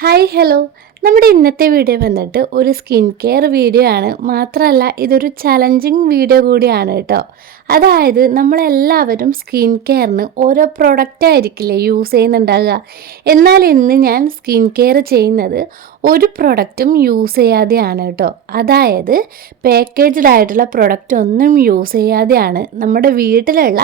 Hi hello നമ്മുടെ ഇന്നത്തെ video വന്നിട്ട് ഒരു സ്കിൻ കെയർ വീഡിയോ ആണ്. മാത്രമല്ല ഇതൊരു ചലഞ്ചിങ് വീഡിയോ കൂടിയാണ് കേട്ടോ. അതായത് നമ്മളെല്ലാവരും സ്കിൻ കെയറിന് ഓരോ പ്രൊഡക്റ്റ് ആയിരിക്കില്ലേ യൂസ് ചെയ്യുന്നുണ്ടാകുക. എന്നാൽ ഇന്ന് ഞാൻ സ്കിൻ കെയർ ചെയ്യുന്നത് ഒരു പ്രൊഡക്റ്റും യൂസ് ചെയ്യാതെയാണ് കേട്ടോ. അതായത് പാക്കേജ്ഡ് ആയിട്ടുള്ള പ്രൊഡക്റ്റ് ഒന്നും യൂസ് ചെയ്യാതെയാണ് നമ്മുടെ വീട്ടിലുള്ള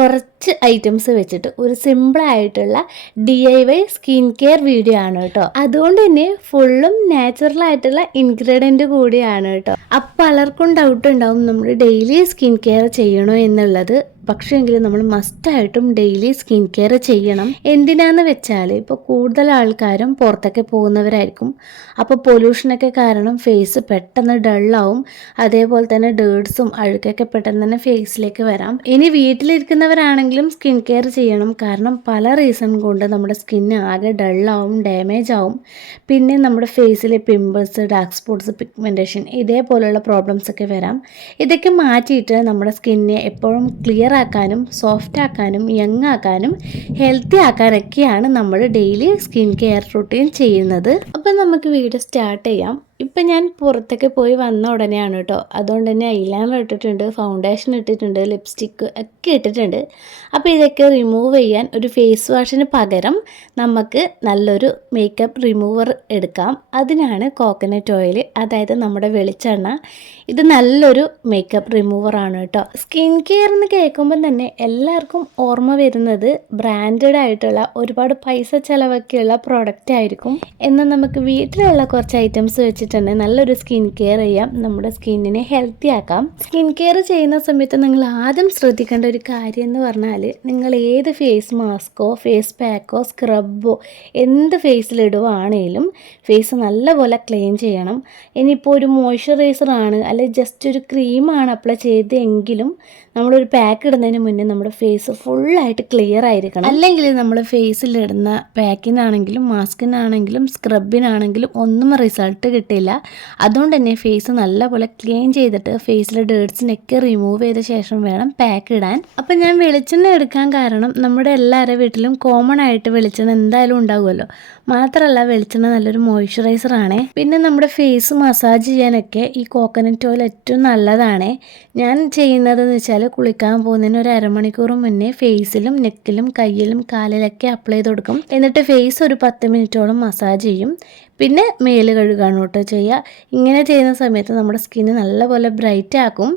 കുറച്ച് ഐറ്റംസ് വെച്ചിട്ട് ഒരു സിമ്പിളായിട്ടുള്ള DIY സ്കിൻ കെയർ വീഡിയോ ആണ് കേട്ടോ. അതുകൊണ്ട് തന്നെ ഫുള്ളും നാച്ചുറൽ ആയിട്ടുള്ള ഇൻഗ്രീഡിയൻറ്റ് കൂടിയാണ് കേട്ടോ. അപ്പം പലർക്കും ഡൗട്ട് ഉണ്ടാവും നമ്മൾ ഡെയിലി സ്കിൻ കെയർ ചെയ്യണോ എന്നുള്ളത്. പക്ഷേ എങ്കിലും നമ്മൾ മസ്റ്റായിട്ടും ഡെയിലി സ്കിൻ കെയർ ചെയ്യണം. എന്തിനാന്ന് വെച്ചാൽ ഇപ്പോൾ കൂടുതൽ ആൾക്കാരും പുറത്തൊക്കെ പോകുന്നവരായിരിക്കും. അപ്പോൾ പൊല്യൂഷനൊക്കെ കാരണം ഫേസ് പെട്ടെന്ന് ഡള്ളാവും. അതേപോലെ തന്നെ ഡേർട്സും അഴുക്കൊക്കെ പെട്ടെന്ന് തന്നെ ഫേസിലേക്ക് വരാം. ഇനി വീട്ടിലിരിക്കുന്നവരാണെങ്കിലും സ്കിൻ കെയർ ചെയ്യണം. കാരണം പല റീസൺ കൊണ്ട് നമ്മുടെ സ്കിന്ന് ആകെ ഡള്ളാവും, ഡാമേജ് ആവും. പിന്നെ നമ്മുടെ ഫേസിലെ പിമ്പിൾസ്, ഡാർക്ക് സ്പോട്ട്സ്, പിഗ്മെൻറ്റേഷൻ ഇതേപോലുള്ള പ്രോബ്ലംസ് ഒക്കെ വരാം. ഇതൊക്കെ മാറ്റിയിട്ട് നമ്മുടെ സ്കിന്നെ എപ്പോഴും ക്ലിയർ ആക്കാനും സോഫ്റ്റ് ആക്കാനും യങ് ആക്കാനും ഹെൽത്തി ആക്കാനൊക്കെയാണ് നമ്മൾ ഡെയിലി സ്കിൻ കെയർ റൂട്ടീൻ ചെയ്യുന്നത്. അപ്പം നമുക്ക് വീഡിയോ സ്റ്റാർട്ട് ചെയ്യാം. ഇപ്പം ഞാൻ പുറത്തൊക്കെ പോയി വന്ന ഉടനെയാണ് കേട്ടോ. അതുകൊണ്ട് തന്നെ ഐലൈനർ ഇട്ടിട്ടുണ്ട്, ഫൗണ്ടേഷൻ ഇട്ടിട്ടുണ്ട്, ലിപ്സ്റ്റിക്ക് ഒക്കെ ഇട്ടിട്ടുണ്ട്. അപ്പോൾ ഇതൊക്കെ റിമൂവ് ചെയ്യാൻ ഒരു ഫേസ് വാഷിന് പകരം നമുക്ക് നല്ലൊരു മേക്കപ്പ് റിമൂവർ എടുക്കാം. അതിനാണ് കോക്കനട്ട് ഓയിൽ, അതായത് നമ്മുടെ വെളിച്ചെണ്ണ. ഇത് നല്ലൊരു മേക്കപ്പ് റിമൂവറാണ് കേട്ടോ. സ്കിൻ കെയർ എന്ന് കേൾക്കുമ്പോൾ തന്നെ എല്ലാവർക്കും ഓർമ്മ വരുന്നത് ബ്രാൻഡഡ് ആയിട്ടുള്ള ഒരുപാട് പൈസ ചിലവൊക്കെയുള്ള പ്രോഡക്റ്റ് ആയിരിക്കും. എന്നാൽ നമുക്ക് വീട്ടിലുള്ള കുറച്ച് ഐറ്റംസ് വെച്ചിട്ട് തന്നെ നല്ലൊരു സ്കിൻ കെയർ ചെയ്യാം, നമ്മുടെ സ്കിന്നിനെ ഹെൽത്തി ആക്കാം. സ്കിൻ കെയർ ചെയ്യുന്ന സമയത്ത് നിങ്ങൾ ആദ്യം ശ്രദ്ധിക്കേണ്ട ഒരു കാര്യം എന്ന് പറഞ്ഞാൽ നിങ്ങൾ ഏത് ഫേസ് മാസ്കോ ഫേസ് പാക്കോ സ്ക്രബോ എന്ത് ഫേസിലിടുവാണേലും ഫേസ് നല്ലപോലെ ക്ലീൻ ചെയ്യണം. ഇനിയിപ്പോൾ ഒരു മോയ്സ്ചറൈസർ ആണ് അല്ലെങ്കിൽ ജസ്റ്റ് ഒരു ക്രീമാണ് അപ്ലൈ ചെയ്തെങ്കിലും നമ്മളൊരു പാക്ക് ഇടുന്നതിന് മുന്നേ നമ്മുടെ ഫേസ് ഫുള്ളായിട്ട് ക്ലിയർ ആയിരിക്കണം. അല്ലെങ്കിൽ നമ്മൾ ഫേസിലിടുന്ന പാക്കിനാണെങ്കിലും മാസ്കിനാണെങ്കിലും സ്ക്രബിനാണെങ്കിലും ഒന്നും റിസൾട്ട് കിട്ടില്ല. അതുകൊണ്ട് തന്നെ ഫേസ് നല്ലപോലെ ക്ലീൻ ചെയ്തിട്ട് ഫേസിലെ ഡേർട്സിനൊക്കെ റിമൂവ് ചെയ്ത ശേഷം വേണം പാക്ക് ഇടാൻ. അപ്പം ഞാൻ വെളിച്ചെണ്ണ എടുക്കാൻ കാരണം നമ്മുടെ എല്ലാവരുടെ വീട്ടിലും കോമൺ ആയിട്ട് വെളിച്ചെണ്ണ എന്തായാലും ഉണ്ടാകുമല്ലോ. മാത്രമല്ല വെളിച്ചെണ്ണ നല്ലൊരു മോയ്സ്ചറൈസർ ആണ്. പിന്നെ നമ്മുടെ ഫേസ് മസാജ് ചെയ്യാനൊക്കെ ഈ കോക്കനട്ട് ഓയിൽ ഏറ്റവും നല്ലതാണ്. ഞാൻ ചെയ്യുന്നതെന്ന് വെച്ചാൽ കുളിക്കാൻ പോകുന്നതിന് ഒരു അരമണിക്കൂർ മുന്നേ ഫേസിലും നെക്കിലും കയ്യിലും കാലിലൊക്കെ അപ്ലൈ ചെയ്ത് കൊടുക്കും. എന്നിട്ട് ഫേസ് ഒരു 10 മിനിറ്റോളം മസാജ് ചെയ്യും. പിന്നെ മേല് കഴുകാണ് കേട്ടോ ചെയ്യുക. ഇങ്ങനെ ചെയ്യുന്ന സമയത്ത് നമ്മുടെ സ്കിന്ന് നല്ലപോലെ ബ്രൈറ്റ് ആക്കും.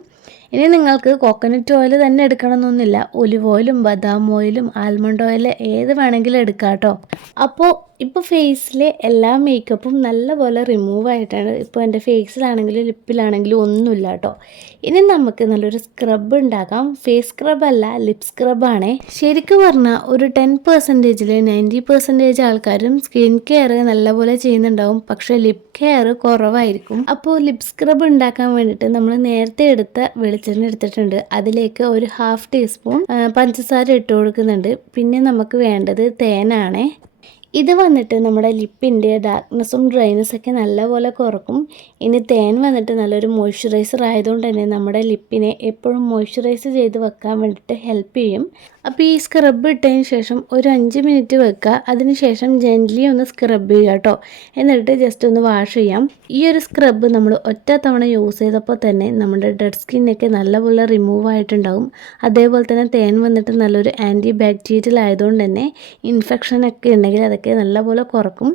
ഇനി നിങ്ങൾക്ക് കോക്കനട്ട് ഓയിൽ തന്നെ എടുക്കണമെന്നൊന്നുമില്ല. ഒലിവ് ഓയിലും ബദാം ഓയിലും ആൽമണ്ട് ഓയിൽ ഏത് വേണമെങ്കിലും എടുക്കാം കേട്ടോ. അപ്പോൾ ഇപ്പോൾ ഫേസിലെ എല്ലാ മേക്കപ്പും നല്ലപോലെ റിമൂവ് ആയിട്ടാണ്. ഇപ്പോൾ എൻ്റെ ഫേസിലാണെങ്കിലും ലിപ്പിലാണെങ്കിലും ഒന്നുമില്ല കേട്ടോ. ഇനി നമുക്ക് നല്ലൊരു സ്ക്രബ് ഉണ്ടാക്കാം. ഫേസ് സ്ക്രബ് അല്ല, ലിപ് സ്ക്രബാണേ. ശരിക്കും പറഞ്ഞാൽ ഒരു 10%-ൽ 90% ആൾക്കാരും സ്കിൻ കെയർ നല്ലപോലെ ചെയ്യുന്നുണ്ടാവും. പക്ഷേ ലിപ് കെയർ കുറവായിരിക്കും. അപ്പോൾ ലിപ് സ്ക്രബ് ഉണ്ടാക്കാൻ വേണ്ടിയിട്ട് നമ്മൾ നേരത്തെ എടുത്ത വെളിച്ചെണ്ണ എടുത്തിട്ടുണ്ട്. അതിലേക്ക് ഒരു 1/2 ടീസ്പൂൺ പഞ്ചസാര ഇട്ട് കൊടുക്കുന്നുണ്ട്. പിന്നെ നമുക്ക് വേണ്ടത് തേനാണേ. ഇത് വന്നിട്ട് നമ്മുടെ ലിപ്പിൻ്റെ ഡാർക്ക്നെസ്സും ഡ്രൈനെസ്സൊക്കെ നല്ലപോലെ കുറക്കും. ഇനി തേൻ വന്നിട്ട് നല്ലൊരു മോയ്സ്ചറൈസർ ആയതുകൊണ്ട് തന്നെ നമ്മുടെ ലിപ്പിനെ എപ്പോഴും മോയ്സ്ചറൈസ് ചെയ്ത് വെക്കാൻ വേണ്ടിയിട്ട് ഹെൽപ്പ് ചെയ്യും. അപ്പോൾ ഈ സ്ക്രബ് ഇട്ടതിന് ശേഷം ഒരു 5 മിനിറ്റ് വെക്കുക. അതിനുശേഷം ജെൻ്റ്ലി ഒന്ന് സ്ക്രബ് ചെയ്യുക കേട്ടോ. എന്നിട്ട് ജസ്റ്റ് ഒന്ന് വാഷ് ചെയ്യാം. ഈ ഒരു സ്ക്രബ് നമ്മൾ ഒറ്റ തവണ യൂസ് ചെയ്തപ്പോൾ തന്നെ നമ്മുടെ ഡെഡ് സ്കിന്നൊക്കെ നല്ലപോലെ റിമൂവ് ആയിട്ടുണ്ടാകും. അതേപോലെ തന്നെ തേൻ വന്നിട്ട് നല്ലൊരു ആൻറ്റി ബാക്ടീരിയൽ ആയതുകൊണ്ട് തന്നെ ഇൻഫെക്ഷനൊക്കെ ഉണ്ടെങ്കിൽ അതൊക്കെ നല്ലപോലെ കുറക്കും.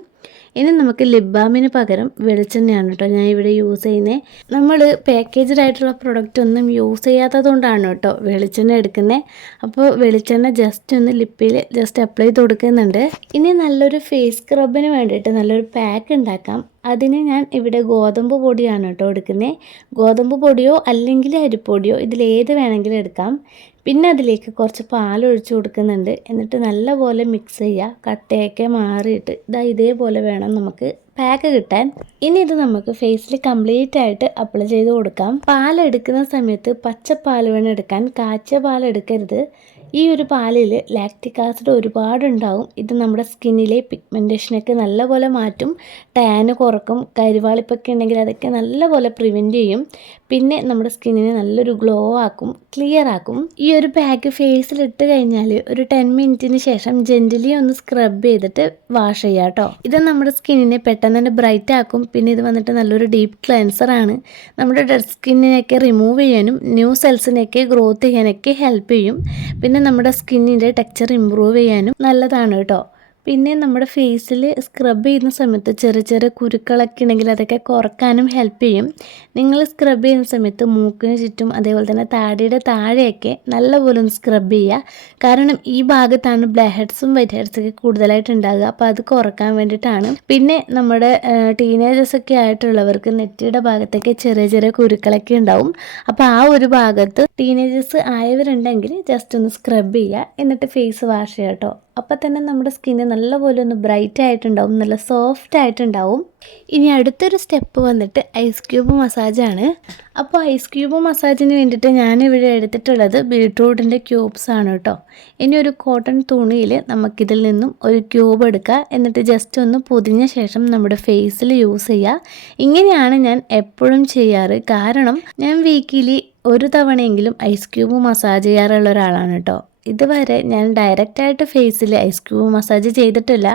ഇനി നമുക്ക് ലിപ് ബാമിന് പകരം വെളിച്ചെണ്ണയാണ് കേട്ടോ ഞാൻ ഇവിടെ യൂസ് ചെയ്യുന്നത്. നമ്മൾ പാക്കേജ്ഡ് ആയിട്ടുള്ള പ്രൊഡക്റ്റ് ഒന്നും യൂസ് ചെയ്യാത്തത് കൊണ്ടാണ് കേട്ടോ വെളിച്ചെണ്ണ എടുക്കുന്നത്. അപ്പോൾ വെളിച്ചെണ്ണ ജസ്റ്റ് ഒന്ന് ലിപ്പിൽ ജസ്റ്റ് അപ്ലൈ ചെയ്ത് കൊടുക്കുന്നുണ്ട്. ഇനി നല്ലൊരു ഫേസ് സ്ക്രബിന് വേണ്ടിയിട്ട് നല്ലൊരു പാക്ക് ഉണ്ടാക്കാം. അതിന് ഞാൻ ഇവിടെ ഗോതമ്പ് പൊടിയാണ് കേട്ടോ എടുക്കുന്നത്. ഗോതമ്പ് പൊടിയോ അല്ലെങ്കിൽ അരിപ്പൊടിയോ ഇതിലേത് വേണമെങ്കിലും എടുക്കാം. പിന്നെ അതിലേക്ക് കുറച്ച് പാലൊഴിച്ച് കൊടുക്കുന്നുണ്ട്. എന്നിട്ട് നല്ലപോലെ മിക്സ് ചെയ്യുക. കട്ടയൊക്കെ മാറിയിട്ട് ഇതേപോലെ വേണം നമുക്ക് പാക്ക് കിട്ടാൻ. ഇനി ഇത് നമുക്ക് ഫേസിൽ കംപ്ലീറ്റ് ആയിട്ട് അപ്ലൈ ചെയ്ത് കൊടുക്കാം. പാലെടുക്കുന്ന സമയത്ത് പച്ചപ്പാൽ വേണം എടുക്കാൻ, കാച്ചിയ പാൽ എടുക്കരുത്. ഈ ഒരു പാലിൽ ലാക്റ്റിക് ആസിഡ് ഒരുപാടുണ്ടാവും. ഇത് നമ്മുടെ സ്കിന്നിലെ പിഗ്മെൻറ്റേഷനൊക്കെ നല്ലപോലെ മാറ്റും, ടാന് കുറക്കും, കരിവാളിപ്പൊക്കെ ഉണ്ടെങ്കിൽ അതൊക്കെ നല്ലപോലെ പ്രിവെൻറ്റ് ചെയ്യും. പിന്നെ നമ്മുടെ സ്കിന്നിനെ നല്ലൊരു ഗ്ലോ ആക്കും, ക്ലിയർ ആക്കും. ഈ ഒരു പാക്ക് ഫേസിലിട്ട് കഴിഞ്ഞാൽ ഒരു 10 മിനിറ്റിന് ശേഷം ജെന്റലി ഒന്ന് സ്ക്രബ് ചെയ്തിട്ട് വാഷ് ചെയ്യുക കേട്ടോ. ഇത് നമ്മുടെ സ്കിന്നിനെ പെട്ടെന്ന് തന്നെ ബ്രൈറ്റ് ആക്കും. പിന്നെ ഇത് വന്നിട്ട് നല്ലൊരു ഡീപ്പ് ക്ലെൻസർ ആണ്. നമ്മുടെ ഡെഡ് സ്കിന്നിനെയൊക്കെ റിമൂവ് ചെയ്യാനും ന്യൂ സെൽസിനെയൊക്കെ ഗ്രോത്ത് ചെയ്യാനൊക്കെ ഹെൽപ്പ് ചെയ്യും. പിന്നെ നമ്മുടെ സ്കിന്നിൻ്റെ ടെക്സ്ചർ ഇമ്പ്രൂവ് ചെയ്യാനും നല്ലതാണ് കേട്ടോ. പിന്നെ നമ്മുടെ ഫേസിൽ സ്ക്രബ് ചെയ്യുന്ന സമയത്ത് ചെറിയ ചെറിയ കുരുക്കളൊക്കെ ഉണ്ടെങ്കിൽ അതൊക്കെ കുറക്കാനും ഹെൽപ്പ് ചെയ്യും. നിങ്ങൾ സ്ക്രബ് ചെയ്യുന്ന സമയത്ത് മൂക്കിന് ചുറ്റും അതേപോലെ തന്നെ താടിയുടെ താഴെയൊക്കെ നല്ലപോലെ ഒന്ന് സ്ക്രബ് ചെയ്യുക. കാരണം ഈ ഭാഗത്താണ് ബ്ലാക്ക് ഹെഡ്സും വൈറ്റ് ഹെഡ്സൊക്കെ കൂടുതലായിട്ട് ഉണ്ടാകുക. അപ്പോൾ അത് കുറക്കാൻ വേണ്ടിയിട്ടാണ്. പിന്നെ നമ്മുടെ ടീനേജേഴ്സൊക്കെ ആയിട്ടുള്ളവർക്ക് നെറ്റിയുടെ ഭാഗത്തൊക്കെ ചെറിയ ചെറിയ കുരുക്കളൊക്കെ ഉണ്ടാവും. അപ്പോൾ ആ ഒരു ഭാഗത്ത് ടീനേജേഴ്സ് ആയവരുണ്ടെങ്കിൽ ജസ്റ്റ് ഒന്ന് സ്ക്രബ് ചെയ്യുക, എന്നിട്ട് ഫേസ് വാഷ് ചെയ്യുക കേട്ടോ. അപ്പോൾ തന്നെ നമ്മുടെ സ്കിന്ന് നല്ലപോലെ ഒന്ന് ബ്രൈറ്റ് ആയിട്ടുണ്ടാവും, നല്ല സോഫ്റ്റ് ആയിട്ടുണ്ടാവും. ഇനി അടുത്തൊരു സ്റ്റെപ്പ് വന്നിട്ട് ഐസ് ക്യൂബ് മസാജാണ്. അപ്പോൾ ഐസ് ക്യൂബ് മസാജിന് വേണ്ടിയിട്ട് ഞാനിവിടെ എടുത്തിട്ടുള്ളത് ബീട്രൂട്ടിൻ്റെ ക്യൂബ്സ് ആണ് കേട്ടോ. ഇനി ഒരു കോട്ടൺ തുണിയിൽ നമുക്കിതിൽ നിന്നും ഒരു ക്യൂബ് എടുക്കുക, എന്നിട്ട് ജസ്റ്റ് ഒന്ന് പൊതിഞ്ഞ ശേഷം നമ്മുടെ ഫേസിൽ യൂസ് ചെയ്യുക. ഇങ്ങനെയാണ് ഞാൻ എപ്പോഴും ചെയ്യാറ്. കാരണം ഞാൻ വീക്കിലി ഒരു തവണയെങ്കിലും ഐസ് ക്യൂബ് മസാജ് ചെയ്യാറുള്ള ഒരാളാണ് കേട്ടോ. ഇതുവരെ ഞാൻ ഡയറക്റ്റായിട്ട് ഫേസിൽ ഐസ് ക്യൂബ് മസാജ് ചെയ്തിട്ടില്ല.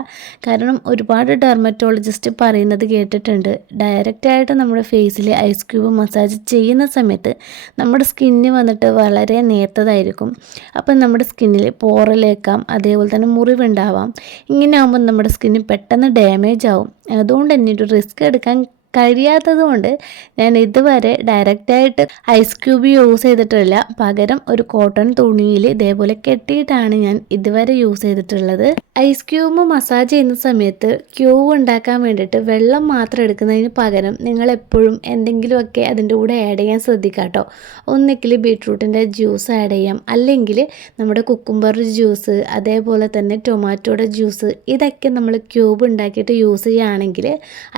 കാരണം ഒരുപാട് ഡെർമറ്റോളജിസ്റ്റ് പറയുന്നത് കേട്ടിട്ടുണ്ട്, ഡയറക്റ്റായിട്ട് നമ്മുടെ ഫേസിൽ ഐസ് ക്യൂബ് മസാജ് ചെയ്യുന്ന സമയത്ത് നമ്മുടെ സ്കിന്ന് വന്നിട്ട് വളരെ നേർത്തതായിരിക്കും. അപ്പം നമ്മുടെ സ്കിന്നിൽ പോറലേക്കാം, അതേപോലെ തന്നെ മുറിവുണ്ടാവാം. ഇങ്ങനെ ആകുമ്പോൾ നമ്മുടെ സ്കിന്ന് പെട്ടെന്ന് ഡാമേജ് ആവും. അതുകൊണ്ട് തന്നെ ഒരു റിസ്ക് എടുക്കാൻ കഴിയാത്തത് കൊണ്ട് ഞാൻ ഇതുവരെ ഡയറക്റ്റായിട്ട് ഐസ് ക്യൂബ് യൂസ് ചെയ്തിട്ടില്ല. പകരം ഒരു കോട്ടൺ തുണിയിൽ ഇതേപോലെ കെട്ടിയിട്ടാണ് ഞാൻ ഇതുവരെ യൂസ് ചെയ്തിട്ടുള്ളത്. ഐസ് ക്യൂബ് മസാജ് ചെയ്യുന്ന സമയത്ത് ക്യൂബ് ഉണ്ടാക്കാൻ വേണ്ടിയിട്ട് വെള്ളം മാത്രം എടുക്കുന്നതിന് പകരം നിങ്ങൾ എപ്പോഴും എന്തെങ്കിലുമൊക്കെ അതിൻ്റെ കൂടെ ആഡ് ചെയ്യാൻ ശ്രദ്ധിക്കുക കേട്ടോ. ഒന്നിക്കിൽ ബീട്രൂട്ടിൻ്റെ ജ്യൂസ് ആഡ് ചെയ്യാം, അല്ലെങ്കിൽ നമ്മുടെ കുക്കുംബർ ജ്യൂസ്, അതേപോലെ തന്നെ ടൊമാറ്റോയുടെ ജ്യൂസ്, ഇതൊക്കെ നമ്മൾ ക്യൂബ് ഉണ്ടാക്കിയിട്ട് യൂസ് ചെയ്യുകയാണെങ്കിൽ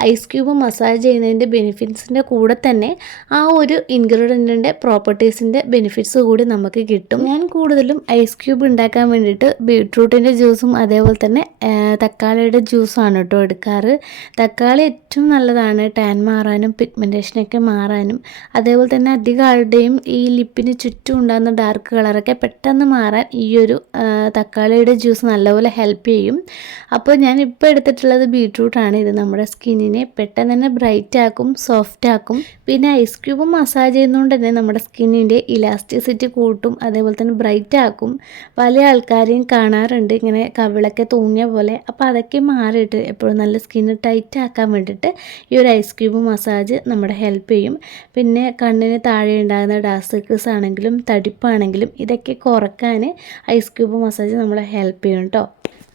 ഐസ് ക്യൂബ് മസാജ് ചെയ്യുന്നതിൻ്റെ ബെനിഫിറ്റ്സിൻ്റെ കൂടെ തന്നെ ആ ഒരു ഇൻഗ്രീഡിയൻറ്റിൻ്റെ പ്രോപ്പർട്ടീസിൻ്റെ ബെനിഫിറ്റ്സ് കൂടി നമുക്ക് കിട്ടും. ഞാൻ കൂടുതലും ഐസ് ക്യൂബ് ഉണ്ടാക്കാൻ വേണ്ടിയിട്ട് ബീട്രൂട്ടിൻ്റെ ജ്യൂസും അതേപോലെ തന്നെ തക്കാളിയുടെ ജ്യൂസാണ് കേട്ടോ എടുക്കാറ്. തക്കാളി ഏറ്റവും നല്ലതാണ് ടാൻ മാറാനും പിഗ്മെൻറ്റേഷനൊക്കെ മാറാനും, അതേപോലെ തന്നെ അധികം ആളുടെയും ഈ ലിപ്പിന് ചുറ്റും ഉണ്ടാകുന്ന ഡാർക്ക് കളറൊക്കെ പെട്ടെന്ന് മാറാൻ ഈ ഒരു തക്കാളിയുടെ ജ്യൂസ് നല്ലപോലെ ഹെൽപ്പ് ചെയ്യും. അപ്പോൾ ഞാൻ ഇപ്പോൾ എടുത്തിട്ടുള്ളത് ബീട്രൂട്ടാണ്. ഇത് നമ്മുടെ സ്കിന്നിനെ പെട്ടെന്ന് തന്നെ ബ്രൈറ്റ് ആക്കും, സോഫ്റ്റ് ആക്കും. പിന്നെ ഐസ് ക്യൂബ് മസാജ് ചെയ്യുന്നതുകൊണ്ട് തന്നെ നമ്മുടെ സ്കിന്നിൻ്റെ ഇലാസ്റ്റിസിറ്റി കൂട്ടും, അതേപോലെ തന്നെ ബ്രൈറ്റ് ആക്കും. പല ആൾക്കാരെയും കാണാറുണ്ട് ഇങ്ങനെ കവിളൊക്കെ തൂങ്ങിയ പോലെ. അപ്പോൾ അതൊക്കെ മാറിയിട്ട് എപ്പോഴും നല്ല സ്കിന്ന് ടൈറ്റ് ആക്കാൻ വേണ്ടിയിട്ട് ഈ ഒരു ഐസ് ക്യൂബ് മസാജ് നമ്മുടെ ഹെൽപ്പ് ചെയ്യും. പിന്നെ കണ്ണിന് താഴെ ഉണ്ടാകുന്ന ഡാർക്ക് സർക്കിൾസ് ആണെങ്കിലും തടിപ്പാണെങ്കിലും ഇതൊക്കെ കുറക്കാൻ ഐസ് ക്യൂബ് മസാജ് നമ്മളെ ഹെൽപ്പ് ചെയ്യും കേട്ടോ.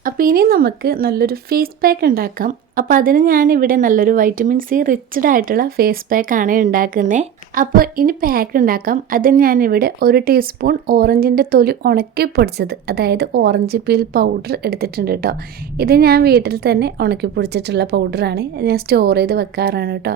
അപ്പോൾ ഇനി നമുക്ക് നല്ലൊരു ഫേസ് പാക്ക് ഉണ്ടാക്കാം. അപ്പോൾ അതിന് ഞാനിവിടെ നല്ലൊരു വൈറ്റമിൻ സി റിച്ച്ഡ് ആയിട്ടുള്ള ഫേസ് പാക്കാണ് ഉണ്ടാക്കുന്നത്. അപ്പോൾ ഇനി പാക്ക് ഉണ്ടാക്കാം. അതിന് ഞാനിവിടെ 1 ടീസ്പൂൺ ഓറഞ്ചിൻ്റെ തൊലി ഉണക്കി പൊടിച്ചത്, അതായത് ഓറഞ്ച് പീൽ പൗഡർ എടുത്തിട്ടുണ്ട് കേട്ടോ. ഇത് ഞാൻ വീട്ടിൽ തന്നെ ഉണക്കി പൊടിച്ചിട്ടുള്ള പൗഡറാണ്, ഞാൻ സ്റ്റോർ ചെയ്ത് വെക്കാറാണ് കേട്ടോ.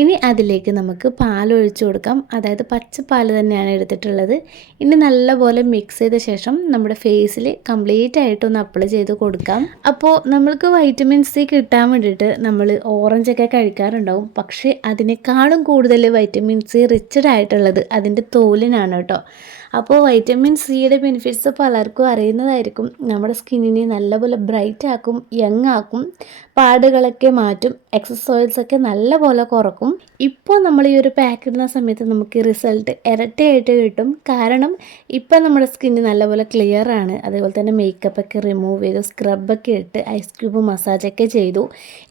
ഇനി അതിലേക്ക് നമുക്ക് പാൽ ഒഴിച്ചു കൊടുക്കാം, അതായത് പച്ചപ്പാൽ തന്നെയാണ് എടുത്തിട്ടുള്ളത്. ഇനി നല്ലപോലെ മിക്സ് ചെയ്ത ശേഷം നമ്മുടെ ഫേസിൽ കംപ്ലീറ്റ് ആയിട്ടൊന്ന് അപ്ലൈ ചെയ്ത് കൊടുക്കാം. അപ്പോൾ നമ്മൾക്ക് വൈറ്റമിൻ സി കിട്ടാൻ വേണ്ടിയിട്ട് നമ്മൾ ഓറഞ്ചൊക്കെ കഴിക്കാറുണ്ടാവും, പക്ഷേ അതിനേക്കാളും കൂടുതൽ വൈറ്റമിൻ സി റിച്ച്ഡ് ആയിട്ടുള്ളത് അതിൻ്റെ തോലിനാണ് കേട്ടോ. അപ്പോൾ വൈറ്റമിൻ സിയുടെ ബെനിഫിറ്റ്സ് പലർക്കും അറിയുന്നതായിരിക്കും. നമ്മുടെ സ്കിന്നിനെ നല്ലപോലെ ബ്രൈറ്റ് ആക്കും, യങ് ആക്കും, പാടുകളൊക്കെ മാറ്റും, എക്സസ് ഓയിൽസൊക്കെ നല്ലപോലെ കുറക്കും. ഇപ്പോൾ നമ്മൾ ഈ ഒരു പാക്ക് ഇടുന്ന സമയത്ത് നമുക്ക് റിസൾട്ട് ഇരട്ടിയായിട്ട് കിട്ടും. കാരണം ഇപ്പം നമ്മുടെ സ്കിന്ന് നല്ലപോലെ ക്ലിയർ ആണ്. അതേപോലെ തന്നെ മേക്കപ്പൊക്കെ റിമൂവ് ചെയ്തു, സ്ക്രബൊക്കെ ഇട്ട് ഐസ് ക്യൂബ് മസാജൊക്കെ ചെയ്തു.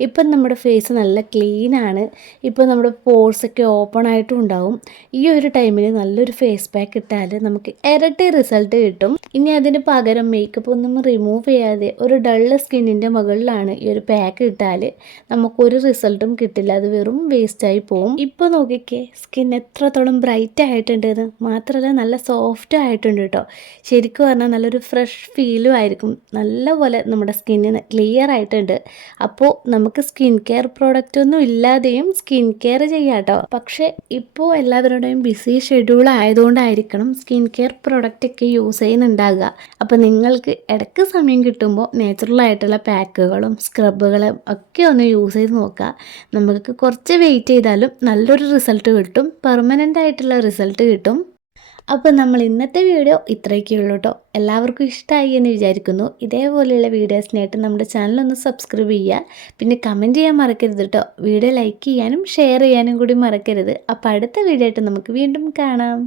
ഇപ്പം നമ്മുടെ ഫേസ് നല്ല ക്ലീനാണ്. ഇപ്പോൾ നമ്മുടെ പോഴ്സൊക്കെ ഓപ്പൺ ആയിട്ടും ഉണ്ടാവും. ഈ ഒരു ടൈമിൽ നല്ലൊരു ഫേസ് പാക്ക് ഇട്ടാൽ നമുക്ക് ഇരട്ടി റിസൾട്ട് കിട്ടും. ഇനി അതിന് പകരം മേക്കപ്പ് ഒന്നും റിമൂവ് ചെയ്യാതെ ഒരു ഡള്ള് സ്കിന്നിൻ്റെ മുകളിലാണ് ഈ ഒരു പാക്ക് ഇട്ടാൽ നമുക്കൊരു റിസൾട്ടും കിട്ടില്ല, അത് വെറും വേസ്റ്റായി പോവും. ഇപ്പോൾ നോക്കിക്കേ സ്കിൻ എത്രത്തോളം ബ്രൈറ്റ് ആയിട്ടുണ്ടെന്ന്, മാത്രമല്ല നല്ല സോഫ്റ്റ് ആയിട്ടുണ്ട് കേട്ടോ. ശരിക്കും പറഞ്ഞാൽ നല്ലൊരു ഫ്രഷ് ഫീലും ആയിരിക്കും, നല്ലപോലെ നമ്മുടെ സ്കിന്നിന് ക്ലിയർ ആയിട്ടുണ്ട്. അപ്പോൾ നമുക്ക് സ്കിൻ കെയർ പ്രോഡക്റ്റ് ഒന്നും ഇല്ലാതെയും സ്കിൻ കെയർ ചെയ്യാം കേട്ടോ. പക്ഷേ ഇപ്പോൾ എല്ലാവരുടെയും ബിസി ഷെഡ്യൂൾ ആയതുകൊണ്ടായിരിക്കണം സ്കിൻ കെയർ പ്രൊഡക്റ്റൊക്കെ യൂസ് ചെയ്യുന്നുണ്ടാകുക. അപ്പോൾ നിങ്ങൾക്ക് ഇടയ്ക്ക് സമയം കിട്ടുമ്പോൾ നാച്ചുറലായിട്ടുള്ള പാക്കുകളും സ്ക്രബുകളും ഒക്കെ ഒന്ന് യൂസ് ചെയ്ത് നോക്കുക. നമുക്ക് കുറച്ച് വെയിറ്റ് ചെയ്താലും നല്ലൊരു റിസൾട്ട് കിട്ടും, പെർമനൻ്റ് ആയിട്ടുള്ള റിസൾട്ട് കിട്ടും. അപ്പോൾ നമ്മൾ ഇന്നത്തെ വീഡിയോ ഇത്രയൊക്കെ ഉള്ളൂ കേട്ടോ. എല്ലാവർക്കും ഇഷ്ടമായി എന്ന് വിചാരിക്കുന്നു. ഇതേപോലെയുള്ള വീഡിയോസിനായിട്ട് നമ്മുടെ ചാനലൊന്ന് സബ്സ്ക്രൈബ് ചെയ്യുക. പിന്നെ കമൻറ്റ് ചെയ്യാൻ മറക്കരുത് കേട്ടോ. വീഡിയോ ലൈക്ക് ചെയ്യാനും ഷെയർ ചെയ്യാനും കൂടി മറക്കരുത്. അപ്പോൾ അടുത്ത വീഡിയോ ആയിട്ട് നമുക്ക് വീണ്ടും കാണാം.